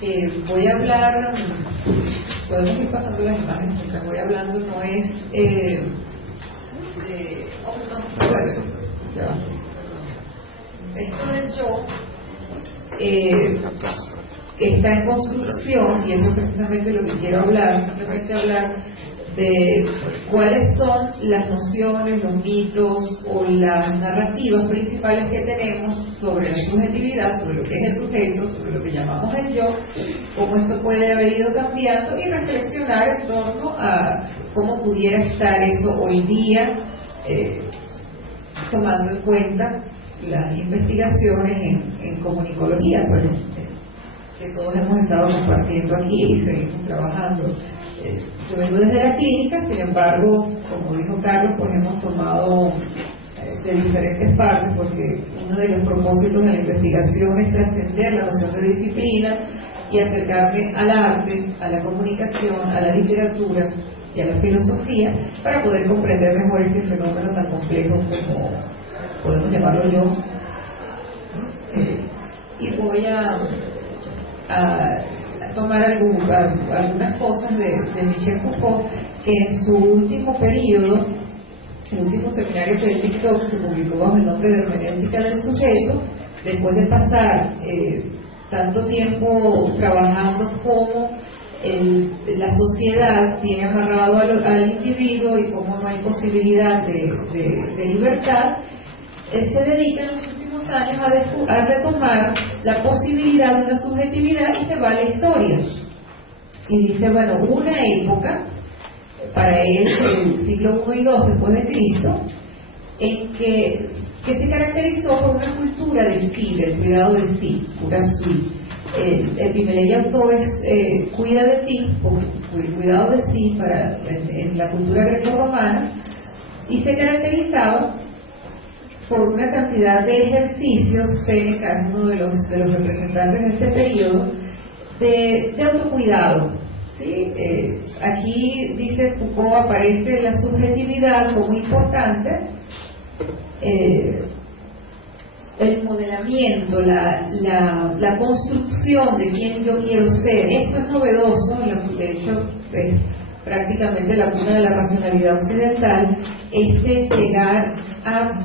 Voy a hablar, podemos ir pasando las imágenes, porque voy hablando no es esto del yo está en construcción, y eso es precisamente lo que quiero hablar, simplemente hablar de cuáles son las nociones, los mitos o las narrativas principales que tenemos sobre la subjetividad, sobre lo que es el sujeto, sobre lo que llamamos el yo, cómo esto puede haber ido cambiando, y reflexionar en torno a cómo pudiera estar eso hoy día, tomando en cuenta las investigaciones en comunicología, pues, que todos hemos estado compartiendo aquí y seguimos trabajando. Yo vengo desde la clínica, sin embargo, como dijo Carlos, pues hemos tomado de diferentes partes, porque uno de los propósitos de la investigación es trascender la noción de disciplina y acercarme al arte, a la comunicación, a la literatura y a la filosofía, para poder comprender mejor este fenómeno tan complejo como podemos llamarlo yo. Y voy a tomar algunas cosas de Michel Foucault, que en su último periodo, el último seminario que él dictó, que se publicó bajo el nombre de Hermenéutica del Sujeto, después de pasar tanto tiempo trabajando como la sociedad tiene amarrado al individuo y cómo no hay posibilidad de libertad, él se dedica en los últimos años a retomar la posibilidad de una subjetividad, y se va a la historia y dice, bueno, una época para él, el siglo I y II después de Cristo, en que se caracterizó por una cultura del sí, del cuidado de sí, cura sui. El primer autor es cuida de ti, o el cuidado de sí en la cultura grecorromana, y se caracterizaba por una cantidad de ejercicios. Séneca es uno de los representantes de este periodo de autocuidado, ¿sí? Aquí dice Foucault, aparece la subjetividad como importante, el modelamiento, la construcción de quién yo quiero ser. Esto es novedoso, de hecho es prácticamente la cuna de la racionalidad occidental, llegar a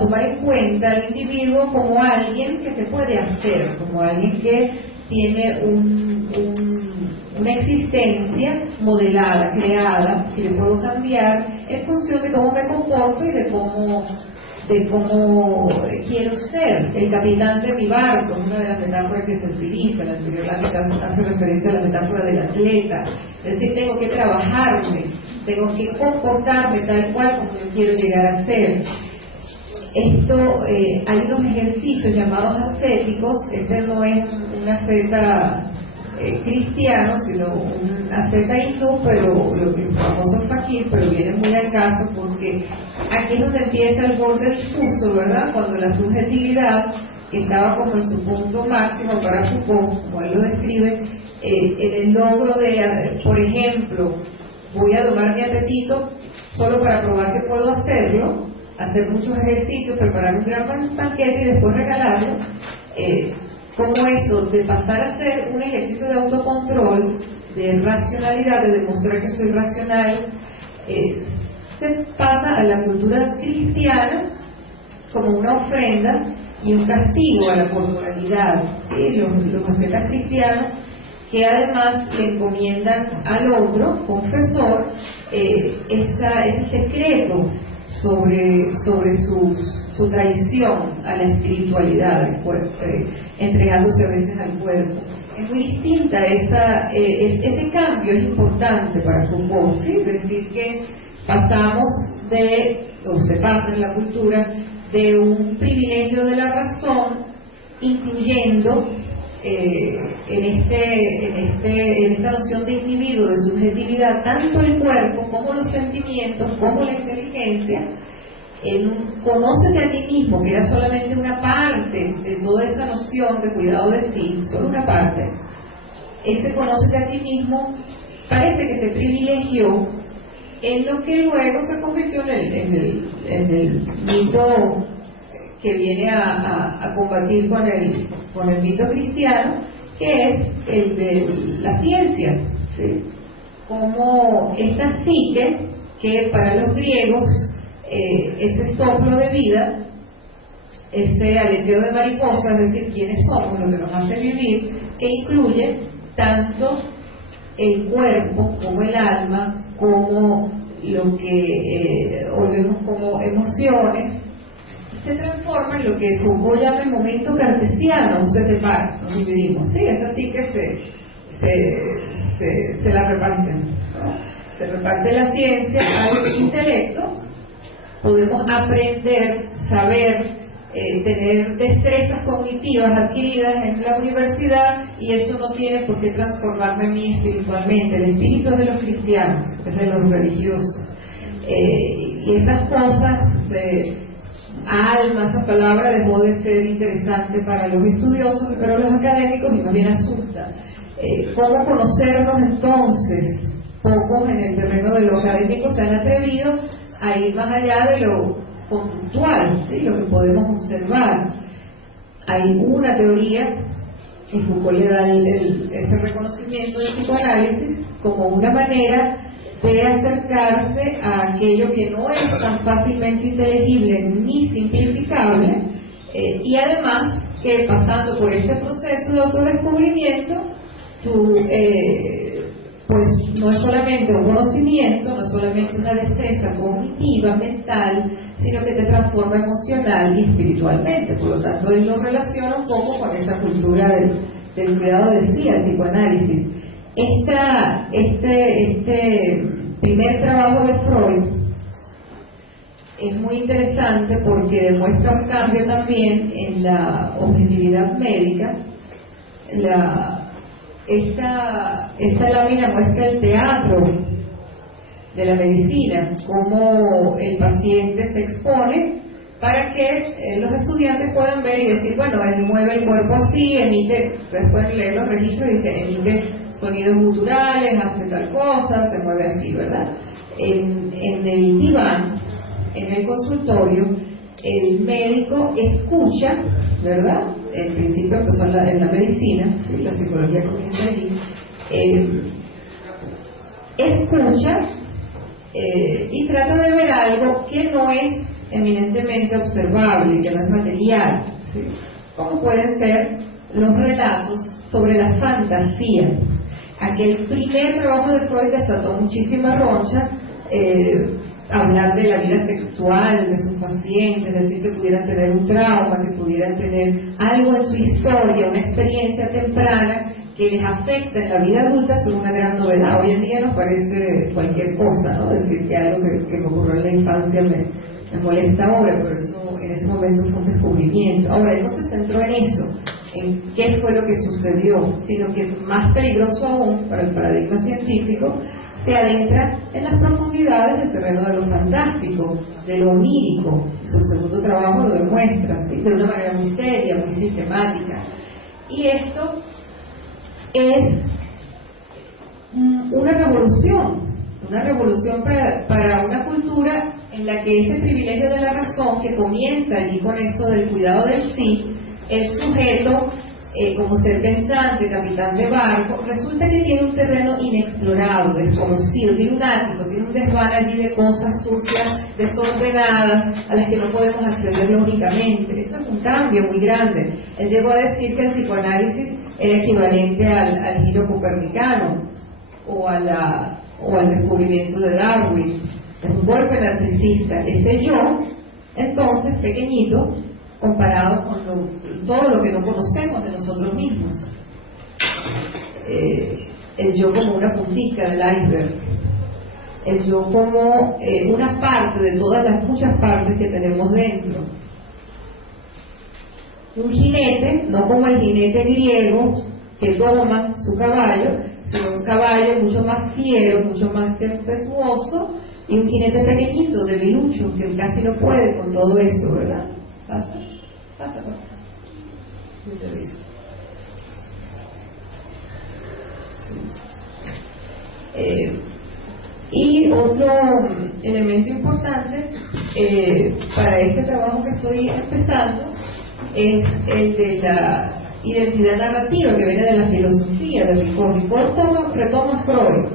tomar en cuenta al individuo como alguien que se puede hacer, como alguien que tiene una existencia modelada, creada, que le puedo cambiar en función de cómo me comporto y de cómo quiero ser el capitán de mi barco. Una de las metáforas que se utiliza, la anterior hace referencia a la metáfora del atleta, es decir, tengo que trabajarme, tengo que comportarme tal cual como yo quiero llegar a ser. Esto, hay unos ejercicios llamados ascéticos. Este no es un asceta cristiano, sino un asceta hindú, pero los famosos fakir, pero viene muy al caso, porque aquí es donde empieza el borde difuso, ¿verdad? Cuando la subjetividad, que estaba como en su punto máximo para Foucault, como él lo describe, en el logro de, por ejemplo, voy a domar mi apetito solo para probar que puedo hacerlo, hacer muchos ejercicios, preparar un gran banquete y después regalarlo. Como esto de pasar a ser un ejercicio de autocontrol, de racionalidad, de demostrar que soy racional, se pasa a la cultura cristiana como una ofrenda y un castigo a la corporalidad, ¿sí? Los ascetas cristianos, que además le encomiendan al otro confesor ese secreto sobre su traición a la espiritualidad, entregándose a veces al cuerpo. Es muy distinta ese cambio, es importante para Foucault, ¿sí? Es decir, que se pasa en la cultura de un privilegio de la razón, incluyendo en esta noción de individuo, de subjetividad, tanto el cuerpo como los sentimientos, como la inteligencia. Conócete a ti mismo, que era solamente una parte de toda esa noción de cuidado de sí, solo una parte. Ese conócete a ti mismo parece que se privilegió en lo que luego se convirtió en el mito que viene a combatir con el mito cristiano, que es el de la ciencia, ¿sí? Como esta psique, que para los griegos, ese soplo de vida, ese aleteo de mariposa, es decir, quiénes somos, lo que nos hace vivir, que incluye tanto el cuerpo como el alma, como lo que hoy vemos como emociones, se transforma en lo que Foucault llama el momento cartesiano, se separa, nos dividimos, sí, es así que se la reparten, ¿no? Se reparte la ciencia al intelecto, podemos aprender, saber, tener destrezas cognitivas adquiridas en la universidad, y eso no tiene por qué transformarme en mí espiritualmente. El espíritu es de los cristianos, es de los religiosos, y esas cosas de alma, esa palabra dejó de ser interesante para los estudiosos, pero los académicos, y más bien asusta. ¿Cómo conocernos entonces? Pocos en el terreno de lo académico se han atrevido a ir más allá de lo conductual, ¿sí? Lo que podemos observar. Hay una teoría, y Foucault le da ese reconocimiento del psicoanálisis como una manera de acercarse a aquello que no es tan fácilmente inteligible ni simplificable, y además que pasando por este proceso de autodescubrimiento, tú pues no es solamente un conocimiento, no es solamente una destreza cognitiva, mental, sino que te transforma emocional y espiritualmente. Por lo tanto, él lo relaciona un poco con esa cultura del cuidado de sí, el psicoanálisis. Este primer trabajo de Freud es muy interesante porque demuestra un cambio también en la objetividad médica. Esta lámina muestra el teatro de la medicina, cómo el paciente se expone para que los estudiantes puedan ver y decir, bueno, él mueve el cuerpo así, emite, ustedes pueden leer los registros y dice, emite sonidos guturales, hace tal cosa, se mueve así, ¿verdad? En el diván, en el consultorio, el médico escucha, ¿verdad? En principio empezó en la medicina, ¿sí? La psicología comienza allí, escucha y trata de ver algo que no es eminentemente observable, que no es material, ¿sí? Como pueden ser los relatos sobre la fantasía. Aquel primer trabajo de Freud desató muchísima roncha, hablar de la vida sexual de sus pacientes, es decir, que pudieran tener un trauma, que pudieran tener algo en su historia, una experiencia temprana que les afecta en la vida adulta, son una gran novedad. Hoy en día nos parece cualquier cosa, ¿no? Decir que algo que me ocurrió en la infancia me molesta ahora, pero eso en ese momento fue un descubrimiento. Ahora, él no se centró en eso, en qué fue lo que sucedió, sino que más peligroso aún para el paradigma científico, se adentra en las profundidades del terreno de lo fantástico, de lo onírico. Su segundo trabajo lo demuestra, ¿sí? De una manera muy seria, muy sistemática. Y esto es una revolución para una cultura en la que ese privilegio de la razón, que comienza allí con eso del cuidado del sí, el sujeto como ser pensante, capitán de barco, resulta que tiene un terreno inexplorado, desconocido, tiene un ático, tiene un desván allí de cosas sucias, desordenadas, a las que no podemos acceder lógicamente. Eso es un cambio muy grande. Él llegó a decir que el psicoanálisis era equivalente al giro copernicano o al descubrimiento de Darwin. Es un golpe narcisista. Ese yo, entonces, pequeñito, comparado con todo lo que no conocemos de nosotros mismos. El yo como una puntita del iceberg, el yo como una parte de todas las muchas partes que tenemos dentro. Un jinete, no como el jinete griego que toma su caballo, sino un caballo mucho más fiero, mucho más tempestuoso, y un jinete pequeñito, debilucho, que casi no puede con todo eso, ¿verdad? Pasa. Yo te aviso. Y otro elemento importante para este trabajo que estoy empezando es el de identidad narrativa que viene de la filosofía de Ricord. Ricord retoma Freud,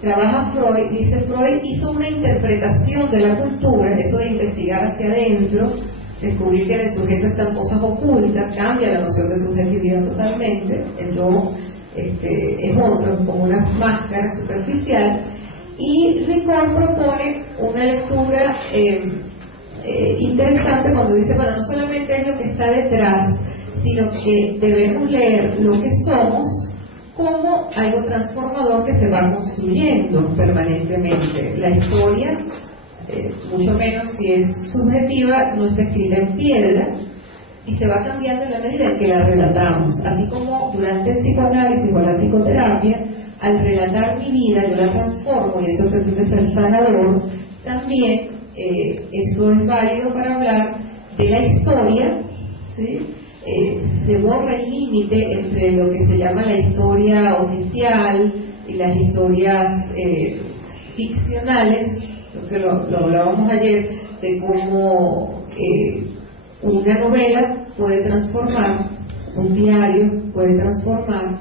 trabaja Freud, dice Freud hizo una interpretación de la cultura, eso de investigar hacia adentro, descubrir que en el sujeto están cosas ocultas, cambia la noción de subjetividad totalmente, el yo es otro, como una máscara superficial, y Ricord propone una lectura interesante cuando dice, bueno, no solamente es lo que está detrás, sino que debemos leer lo que somos como algo transformador que se va construyendo permanentemente. La historia, mucho menos si es subjetiva, no está escrita en piedra y se va cambiando en la medida en que la relatamos. Así como durante el psicoanálisis o la psicoterapia, al relatar mi vida yo la transformo y eso pretende ser sanador, también eso es válido para hablar de la historia, ¿sí? Se borra el límite entre lo que se llama la historia oficial y las historias ficcionales, que lo hablábamos ayer, de cómo una novela puede transformar, un diario puede transformar.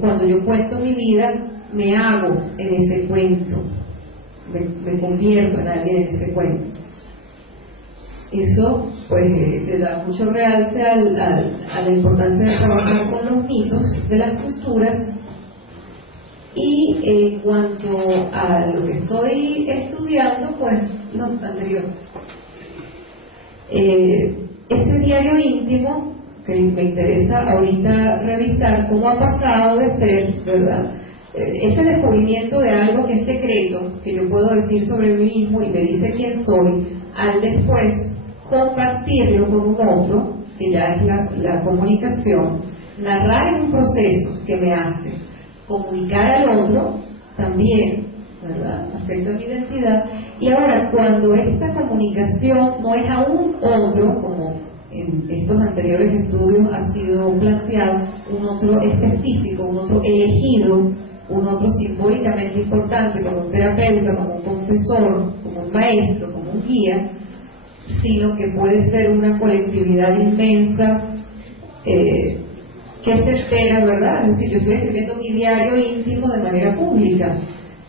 Cuando yo cuento mi vida, me hago en ese cuento, me convierto en alguien en ese cuento. Eso pues le da mucho realce a la importancia de trabajar con los mitos de las culturas. Y en cuanto a lo que estoy estudiando, pues lo anterior, este diario íntimo que me interesa ahorita revisar, cómo ha pasado de ser, ¿verdad?, ese descubrimiento de algo que es secreto, que yo puedo decir sobre mí mismo y me dice quién soy, al después compartirlo con un otro, que ya es la comunicación, narrar en un proceso que me hace comunicar al otro también, ¿verdad?, afecta a mi identidad. Y ahora, cuando esta comunicación no es a un otro, como en estos anteriores estudios ha sido planteado, un otro específico, un otro elegido, un otro simbólicamente importante, como un terapeuta, como un confesor, como un maestro, como un guía, sino que puede ser una colectividad inmensa, que se espera, ¿verdad? Es decir, yo estoy escribiendo mi diario íntimo de manera pública.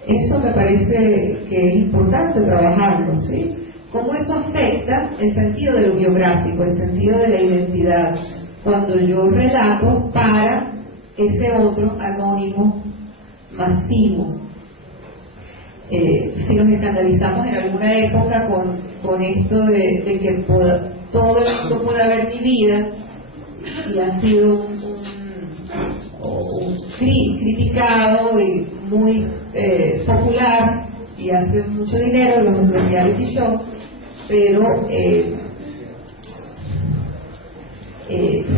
Eso me parece que es importante trabajarlo, ¿sí? Cómo eso afecta el sentido de lo biográfico, el sentido de la identidad, cuando yo relato para ese otro anónimo masivo. Si nos escandalizamos en alguna época con esto de que todo el mundo pueda ver mi vida, y ha sido criticado y muy popular y hace mucho dinero los reality shows, pero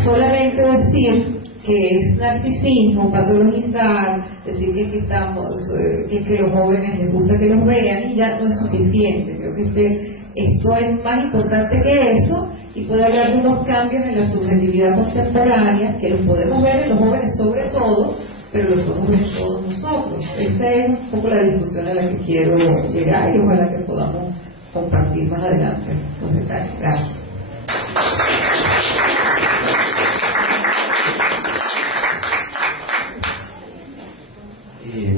solamente decir que es narcisismo, patologizar, decir que estamos, que los jóvenes les gusta que los vean, y ya no es suficiente. Creo que esto es más importante que eso, y puede hablar de unos cambios en la subjetividad contemporánea, que los podemos ver en los jóvenes sobre todo, pero los podemos ver en todos nosotros. Esa es un poco la discusión a la que quiero llegar y ojalá que podamos compartir más adelante los detalles. Gracias.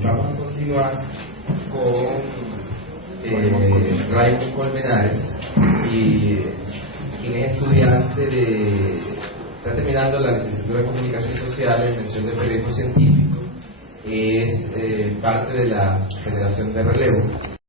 Vamos a continuar con Raymond Colmenares, quien es estudiante está terminando la licenciatura de Comunicación Social en mención de periodismo científico, es parte de la generación de relevo.